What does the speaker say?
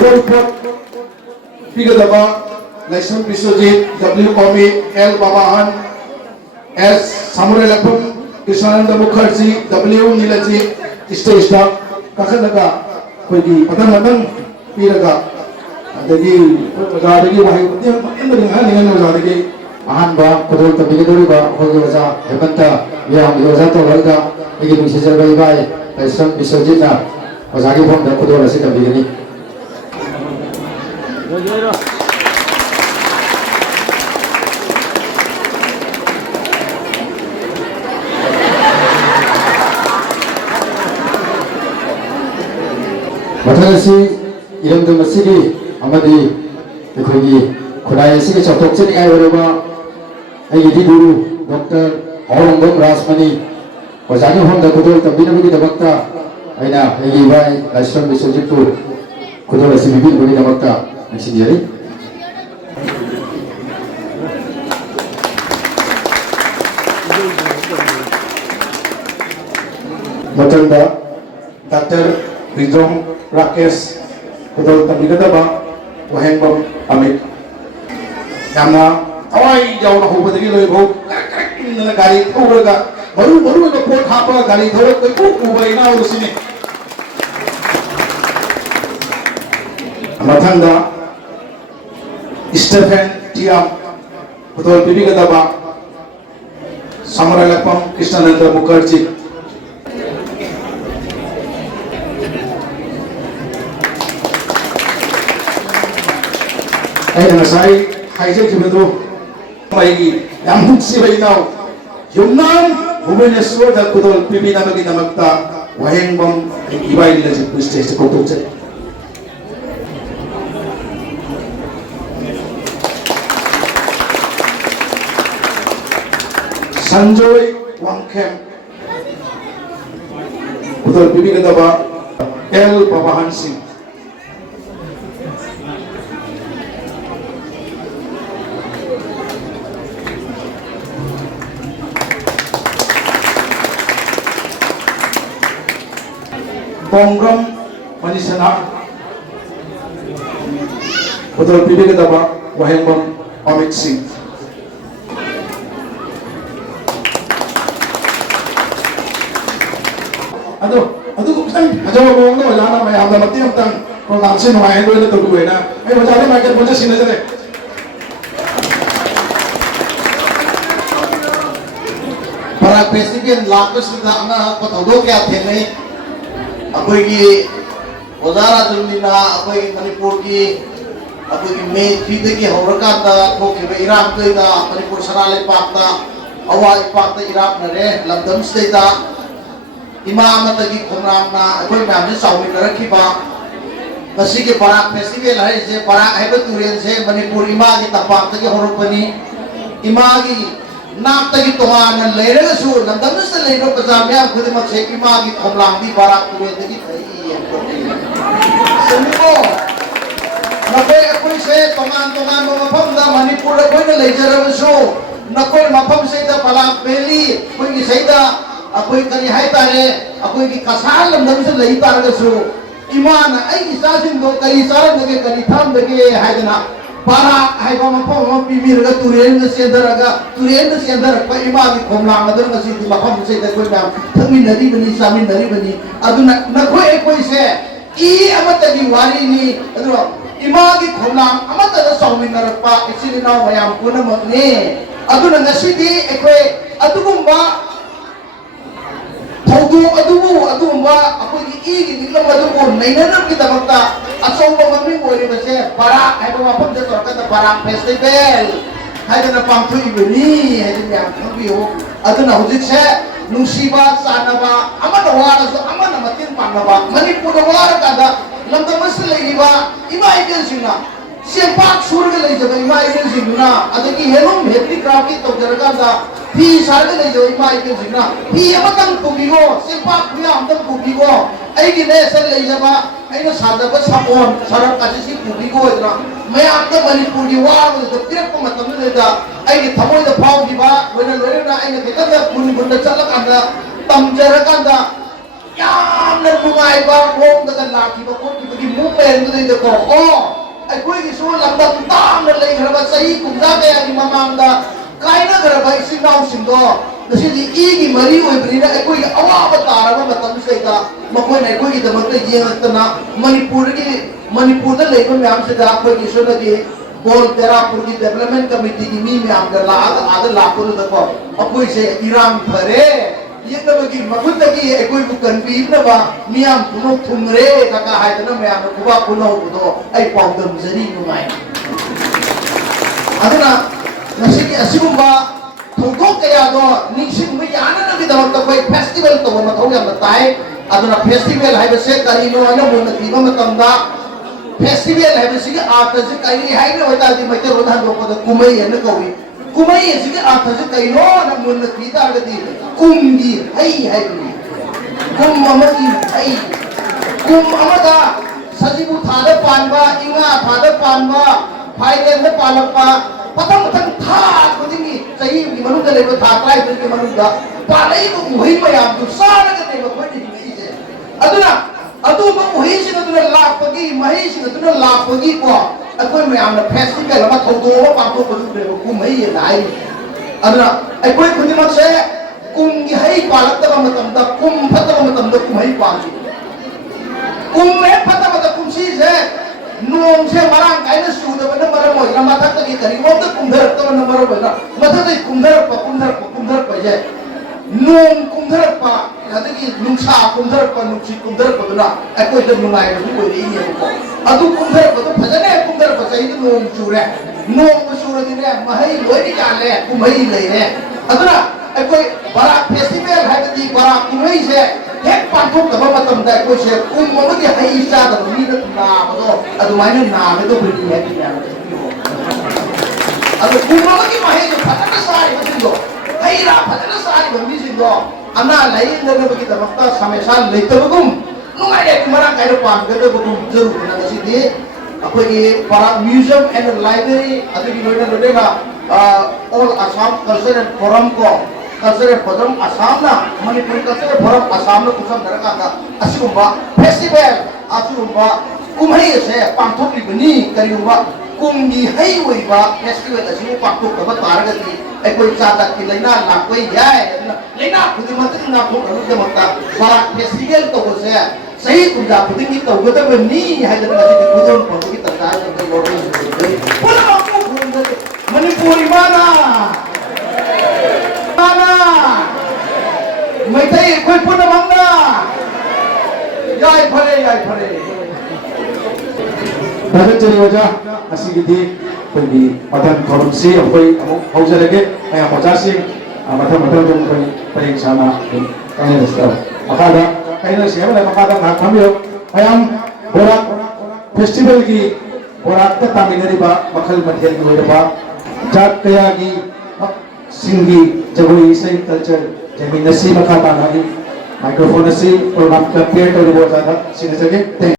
report Pigadaba, National Biswajit, W. Komi, L. Babahan, S. Samurai Lapum, Krishnananda Mukherjee, W. Nilaji, stage da, Kakanaga, Pagi, Patang Piraga, Adagi, Zadagi, Wahai, Ahanba, Kodol Tabigaduriba, Hogaza, Hemanta, Yam, Yosato Varga, Igi Sisabai, National Biswajit, Ozagi from the Kodol Sita Bigani. Matanasi, Iram the Masigi, Amadi, the Kogi, Kodai Siki Chatoxin, Ivaraba, Agidi Guru, Dr. Orangam Rasmani, Ozagi from the Kodol Tabinabi the Bakta, Aina, Agibai, National Biswajitu, Kodol Sibibi, the Bakta, Maxidi. Matanda, Dr. Rizom Rakesh, Kodol Tabigadaba, Wahengbam Amit. Yamna, Awai Jawa Hubadi Lobo, in the Gari, Ovaga, Baru, the Port Hapa, Gari, the cook over in our city. Matanda, Stephen Tiam, Kodol Tabigadaba, Samurai Lapam, Krishnananda Mukherjee. Ayah saya, Haji Jumado, Bayi, yang mungsi bayi nau, Yunnan, Bhubaneswar dan Kodol pimpinan bagi namakta, Wahengbam, Ibai di dalam stage kotor je. Sanjoy Wangkem, Kodol pimpinan daba, L. Babahan Singh. Pongram Manisana Kodol Pibigadaba Wahengbam Amit Singh. Aduh kan aja ngomong no jangan main ada mati yang tang kalau langsung main dulu itu gue na baca ada main kerja sini aja deh. Para presiden lakus sudah anak pataudo kaya थे अकोई वजारा जुलमिना अकोई मणिपुर की अकोई मे three की होरका ता थोके बे Iraq तो इदा मणिपुर सराले पाकता अवा पाकता Iraq नरे London state ता इमाम तकी खुमरामना अकोई नाम से साउमी करखी बा बसी के पराक फेस्टिवल है जे पराक है तुरेन से मणिपुर इमा की तपाक तकी होरपनी इमा की नाक तकी तोहान लेरे सु लंदन से लेरो पजामिया खुद मक्से इमा की खुमराम दी पराक Tourane Taqi Semua, nakoy ako'y sa tungan-tungan mo mapamda Manipur ako'y nalayjara maso, nakoy mapam sa ita Palak Valley, ako'y gisayda, ako'y kanihay tare, ako'y kasalam na sa laytar kaso, imana ay isasin do kalisaran nage kalitham nage hay na para hay ba mapam mapimir ga turen na siyandar pa imagi komlang adun na si mapam sa ita ako'y nam thamin dari bani samin dari bani aduna nakoy ako'y sa I amata di wari ni aduh imagi khomlang amata da sawmin narpa ichili na mayam puna motne aduh nang sidi ekwe adugumba thodu adugumba ako gi nilam adugo nainanam kita magta asaw ba maming wali base para ay ba mapam da torka da para festival hay na pangtu ibani hay na biyo aduh na hujit sa nungsiba sana ba amana wara so amana matin pangna ba Manipur wara kada lamda masla iba ikan singna sempak surga lay jaba ikan singna adagi helum hepli kraki to jaraga da hi sarga lay jaba ikan singna hi amatang kubigo sempak kuya amdam kubigo ai gine sar lay jaba ai na sada ba sapon sarap kasi si kubigo idra may amda Manipur di wara to pirap ko matam le da ai thamoy da phau di ba wena lore na ai na kada kun da chalak anda tam jaraga da yamna nungaiba mongda lakiba khotibagi movement de ko ꯑꯩꯈꯣꯏꯒꯤ ꯁꯨ ꯂꯝꯗꯝ ꯇꯥꯡꯅ ꯂꯩꯈ꯭ꯔꯕ ꯆꯍꯤ ꯀꯨꯝꯖꯥ ꯀꯌꯥꯒꯤ ꯃꯃꯥꯡꯗ ꯀꯥꯏꯅꯈ꯭ꯔꯕ ꯏꯆꯤꯟ ꯏꯅꯥꯎꯁꯤꯡꯗꯣ ꯉꯁꯤꯗꯤ ꯏꯒꯤ ꯃꯔꯤ ꯑꯣꯏꯕꯅꯤꯅ ꯑꯩꯈꯣꯏꯒꯤ ꯑꯋꯥꯕ ꯇꯥꯔꯕ ꯃꯇꯝꯁꯤꯗ ꯃꯈꯣꯏꯅ ꯑꯩꯈꯣꯏꯒꯤꯗꯃꯛꯇ ꯌꯦꯡꯂꯛꯇꯅ ꯃꯅꯤꯄꯨꯔꯗ ꯂꯩꯕ ꯃꯌꯥꯝꯁꯤꯗ ꯑꯩꯈꯣꯏꯒꯤ ꯁꯣꯝꯗꯒꯤ ꯕꯣꯜ ꯇꯦꯔꯥꯄꯨꯔꯒꯤ ꯗꯦꯕꯂꯞꯃꯦꯟ ꯀꯃꯤꯇꯤꯒꯤ ꯃꯤ ꯃꯌꯥꯝꯒ ꯂꯥꯛꯑꯒ ꯑꯥꯗ ꯂꯥꯛꯄꯗꯨꯗꯀꯣ ꯑꯩꯈꯣꯏꯁꯦ ꯏꯔꯥꯡ ꯐꯔꯦ ꯌꯦꯛꯅꯕꯒꯤ ꯃꯈꯨꯠꯇꯒꯤ ꯑꯩꯈꯣꯏꯕꯨ ꯀꯟꯕꯤꯅꯕ ꯃꯤꯌꯥꯝ ꯄꯨꯝꯅꯃꯛ ꯊꯨꯡꯔꯦ ꯀꯀꯥ ꯍꯥꯏꯗꯅ ꯃꯌꯥꯝꯅ ꯈꯨꯕꯥꯛ ꯈꯨꯅꯍꯧꯕꯗꯣ ꯑꯩ ꯄꯥꯎꯗꯝꯖꯔꯤ ꯅꯨꯡꯉꯥꯏ ꯑꯗꯨꯅ ꯉꯁꯤꯒꯤ ꯑꯁꯤꯒꯨꯝꯕ ꯊꯧꯗꯣꯛ ꯀꯌꯥꯗꯣ ꯅꯤꯡꯁꯤꯡꯕ ꯌꯥꯅꯅꯕꯒꯤꯗꯃꯛꯇ ꯑꯩꯈꯣꯏ ꯐꯦꯁꯇꯤꯚꯦꯜ ꯇꯧꯕ ꯃꯊꯧ ꯌꯥꯝꯅ ꯇꯥꯏ ꯑꯗꯨꯅ ꯐꯦꯁꯇꯤꯚꯦꯜ ꯍꯥꯏꯕꯁꯦ ꯀꯔꯤꯅꯣ ꯍꯥꯏꯅ ꯃꯨꯟꯅ ꯊꯤꯕ ꯃꯇꯝꯗ ꯐꯦꯁꯇꯤꯚꯦꯜ ꯍꯥꯏꯕꯁꯤꯒꯤ ꯑꯥꯔꯊꯁꯤ ꯀꯔꯤ ꯍꯥꯏꯅ ꯑꯣꯏꯇꯥꯔꯗꯤ ꯃꯩꯇꯩꯂꯣꯟꯗ ꯍꯟꯗꯣꯛꯄꯗ ꯀꯨꯝꯍꯩ ꯍꯥꯏꯅ ꯀꯧꯏ ꯀꯨꯝꯍꯩ ꯑꯁꯤꯒꯤ ꯑꯥꯔꯊꯁꯤ ꯀꯩꯅꯣꯅ ꯃꯨꯟꯅ ꯊꯤ ꯇꯥꯔꯒꯗꯤ ꯀꯨꯝꯒꯤ ꯍꯩ ꯍꯥꯏꯕꯅꯤ ꯀꯨꯝ ꯑꯃꯒꯤ ꯍꯩ ꯀꯨꯝ ꯑꯃꯗ ꯁꯖꯤꯕꯨ ꯊꯥꯗ ꯄꯥꯟꯕ ꯏꯉꯥ ꯊꯥꯗ ꯄꯥꯟꯕ ꯐꯥꯏꯔꯦꯟꯗ ꯄꯥꯜꯂꯛꯄ ꯃꯊꯪ ꯃꯊꯪ ꯊꯥ ꯈꯨꯗꯤꯡꯒꯤ ꯆꯍꯤꯒꯤ ꯃꯅꯨꯡꯗ ꯂꯩꯕ ꯊꯥ 12ꯒꯤ ꯃꯅꯨꯡꯗ ꯄꯥꯜꯂꯛꯏꯕ ꯎꯍꯩ ꯃꯌꯥꯝꯗꯨ ꯆꯥꯔꯒꯅꯦꯕ ꯑꯩꯈꯣꯏꯅ ꯍꯤꯡꯉꯛꯏꯁꯦ ꯑꯗꯨꯅ ꯑꯗꯨꯝꯕ ꯎꯍꯩꯁꯤꯡ ꯑꯗꯨꯅ ꯂꯥꯛꯄꯒꯤ ꯃꯍꯩꯁꯤꯡ ꯑꯗꯨꯅ ꯂꯥꯛꯄꯒꯤꯀꯣ ꯑꯩꯈꯣꯏ ꯃꯌꯥꯝꯅ ꯐꯦꯁꯇꯤꯚꯦꯜ ꯑꯃ ꯊꯧꯗꯣꯛ ꯑꯃ ꯄꯥꯡꯊꯣꯛꯄꯗꯨꯅꯦꯕ ꯀꯨꯝꯍꯩ ꯑꯅ ꯍꯥꯏꯔꯤꯁꯦ ꯑꯗꯨꯅ ꯑꯩꯈꯣꯏ ꯈꯨꯗꯤꯡꯃꯛꯁꯦ ꯀꯨꯝꯒꯤ ꯍꯩ ꯄꯥꯜꯂꯛꯇꯕ ꯃꯇꯝꯗ ꯀꯨꯝ ꯐꯠꯇꯕ ꯃꯇꯝꯗ ꯀꯨꯝꯍꯩ ꯄꯥꯜꯂꯤ ꯀꯨꯝ ꯍꯦꯛ ꯐꯠꯇꯕꯗ ꯀꯨꯝꯁꯤꯁꯦ ꯅꯣꯡꯁꯦ ꯃꯔꯥꯡ ꯀꯥꯏꯅ ꯆꯨꯗꯕꯅ ꯃꯔꯝ ꯑꯣꯏꯅ ꯃꯊꯛꯇꯒꯤ ꯀꯔꯤꯒꯨꯝꯕ ꯀꯨꯝꯊꯔꯛꯇꯕꯅ ꯃꯔꯝ ꯑꯣꯏꯅ ꯃꯊꯛꯇꯒꯤ ꯀꯨꯝꯊꯔꯛꯄꯁꯦ ꯅꯣꯡ ꯀꯨꯝꯊꯔꯛꯄ ꯑꯗꯒꯤ ꯅꯨꯡꯁꯥ ꯀꯨꯝꯊꯔꯛꯄ ꯅꯨꯡꯁꯤꯠ ꯀꯨꯝꯊꯔꯛꯄꯗꯨꯅ ꯑꯩꯈꯣꯏꯗ ꯅꯨꯡꯉꯥꯏꯕꯁꯨ ꯑꯣꯏꯔꯛꯏꯅꯦꯕꯀோ ꯑꯗꯨ ꯀꯨꯝꯊꯔꯛꯄꯗꯣ ꯐꯖꯅ ꯍꯦꯛ ꯀꯨꯝꯊꯔꯛꯄ ꯆꯍꯤꯗ ꯅꯣꯡ ꯆꯨꯔꯦ ꯅꯣꯡꯕꯨ ꯆꯨꯔꯗꯤꯅꯦ ꯃꯍꯩ ꯂꯣꯏꯅ ꯌꯥꯜꯂꯦ ꯀꯨꯝꯍꯩ ꯂꯩꯔꯦ ꯑꯗꯨꯅ ꯑꯩꯈꯣꯏ ꯕꯔꯥꯛ ꯐꯦꯁꯇꯤꯚꯦꯜ ꯍꯥꯏꯕꯗꯤ ꯕꯔꯥꯛ ꯀꯨꯝꯍꯩꯁꯦ ꯍꯦꯛ ꯄꯥꯡꯊꯣꯛꯇꯕ ꯃꯇꯝꯗ ꯑꯩꯈꯣꯏꯁꯦ ꯀꯨꯝ ꯑꯃꯒꯤ ꯍꯩ ꯆꯥꯗꯕ ꯃꯤꯅ ꯅꯥꯕꯗꯣ ꯑꯗꯨꯃꯥꯏꯅ ꯅꯥꯒꯗꯧꯕꯅꯤ ꯍꯥꯏꯕ ꯃꯌꯥꯝꯅ ꯑꯗꯣ ꯀꯨꯝ ꯑꯃꯒꯤ ꯃꯍꯩꯗꯣ ꯐꯖꯅ ꯆꯥꯔꯤꯕꯁꯤꯡꯗꯣ ꯍꯩ ꯔꯥ ꯐꯖꯅ ꯆꯥꯔꯤꯕ ꯃꯤꯁꯤꯡꯗꯣ ꯑꯅꯥ ꯂꯥꯏꯌꯦꯡꯅꯕꯒꯤꯗꯃꯛꯇ ꯁꯃस्या ꯂꯩꯇꯕꯒꯨꯝ ꯅꯨꯡꯉꯥꯏꯅ ꯃꯔꯥꯡ ꯀꯥꯏꯅ ꯄꯥꯟꯒꯗꯕꯒꯨꯝ ꯖꯔꯨꯔꯅ ꯉꯁꯤꯗꯤ ꯑꯩꯈꯣꯏꯒꯤ ꯕꯔꯥꯛ ꯃ꯭ꯌꯨꯖꯤꯌꯝ ꯑꯦꯟ ꯂꯥꯏꯕ꯭ꯔꯦꯔꯤ ꯑꯗꯨꯒꯤ ꯂꯣꯏꯅꯅ ꯑꯣꯜ ꯑꯁꯥꯝ ꯀꯜꯆꯔꯦꯜ ꯐꯣꯔꯝ ꯀꯣ ꯀꯜꯆꯔꯦꯜ ꯐꯣꯔꯝ ꯑꯁꯥꯝꯅ ꯃꯅꯤꯄꯨꯔ ꯀꯜꯆꯔꯦꯜ ꯐꯣꯔꯝ ꯑꯁꯥꯝꯅ ꯈꯨꯠꯁꯝꯅꯔꯀꯥꯟꯗ ꯑꯁꯤꯒꯨꯝꯕ ꯐꯦꯁꯇꯤꯚꯦꯜ ꯑꯁꯤꯒꯨꯝꯕ ꯀꯨꯝꯍꯩ ꯑꯁꯦ ꯄꯥꯡꯊꯣꯛꯂꯤꯕꯅꯤ ꯀꯔꯤꯒꯨꯝꯕ ꯀꯨꯝꯒꯤ ꯍꯩ ꯑꯣꯏꯕ ꯐꯦꯁꯇꯤꯚꯦꯜ ꯑꯁꯤꯕꯨ ꯄꯥꯡꯊꯣꯛꯇꯕ ꯇꯥꯔꯒꯗꯤ ꯑꯩꯈꯣꯏ ꯖꯥꯠꯀꯤ ꯂꯩꯅꯥ ꯂꯥꯛꯄ ꯌꯥꯏ ꯑꯗꯨꯅ ꯂꯩꯅꯥ ꯈꯨꯗꯤꯡꯃꯛꯇꯒꯤ ꯉꯥꯛꯊꯣꯛꯅꯕꯒꯤꯗꯃꯛꯇ ꯕꯔꯥꯛ ꯐꯦꯁꯇꯤꯚꯦल ꯇꯧꯕꯁꯦ ꯆꯍꯤ ꯀꯨꯝꯖꯥ ꯈꯨꯗꯤꯡꯒꯤ ꯇꯧꯒꯗꯕꯅꯤ ꯍꯥꯏꯗꯅ ꯉꯁꯤꯗꯤ ꯈꯨꯗꯣꯜ ꯐꯪꯕꯒꯤ ꯇꯟꯖꯥ ꯑꯁꯤꯗ ꯄꯨꯝꯅꯃꯛꯄꯨ ꯈꯨꯔꯨꯝꯖꯔꯤ ꯃꯅꯤꯄꯨꯔ ꯏꯃꯥꯅ ꯃꯩꯇꯩ ꯑꯩꯈꯣꯏ ꯄꯨꯝꯅꯃꯛꯅ ꯌꯥꯏꯐꯔꯦ ꯌꯥꯏꯐꯔꯦ ꯊꯥꯒꯠꯆꯔꯤ ꯑꯣꯖꯥ ꯑꯁꯤꯒꯤꯗꯤ ꯑꯩꯈꯣꯏꯒꯤ ꯃꯊꯪ ꯊꯧꯔꯝꯁꯤ ꯑꯩꯈꯣꯏ ꯑꯃꯨꯛ ꯍꯧꯖꯔꯒꯦ ꯃꯌꯥꯝ ꯑꯣꯖꯥꯁꯤꯡ ꯃꯊꯪ ꯑꯗꯨꯝ ꯑꯩꯈꯣꯏ ꯄꯔꯦꯡ ꯁꯥꯅ ꯑꯗꯨꯝ ꯀꯥꯏꯅꯔꯁꯤ ꯃꯈꯥꯗ ꯀꯥꯏꯅꯔꯁꯤ ꯍꯥꯏꯕꯗ ꯃꯈꯥꯗ ꯉꯥꯏꯍꯥꯛ ꯊꯝꯕꯤꯌꯨ ꯃꯌꯥꯝ ꯕꯣꯔꯥꯛ ꯐꯦꯁꯇꯤꯚꯦꯜꯒꯤ ꯕꯣꯔꯥꯛꯇ ꯇꯥꯃꯤꯟꯅꯔꯤꯕ ꯃꯈꯜ ꯃꯊꯦꯜꯒꯤ ꯑꯣꯏꯔꯕ ꯖꯥꯠ ꯀꯌꯥꯒꯤ ꯁꯤꯡꯒꯤ ꯖꯒꯣꯏ ꯏꯁꯩ ꯀꯜꯆꯔ ꯖꯩꯃꯤꯟ ꯑꯁꯤ ꯃꯈꯥ ꯇꯥꯅ ꯃꯥꯏꯀ꯭ꯔꯣꯐꯣꯟ ꯑꯁꯤ ꯄ꯭ꯔꯣꯒ꯭ꯔꯥꯝ ꯀꯝꯄꯤꯌꯔ ꯇꯧꯔꯤꯕ ꯑꯣꯖꯥꯗ ꯁꯤꯟꯅꯖꯒꯦ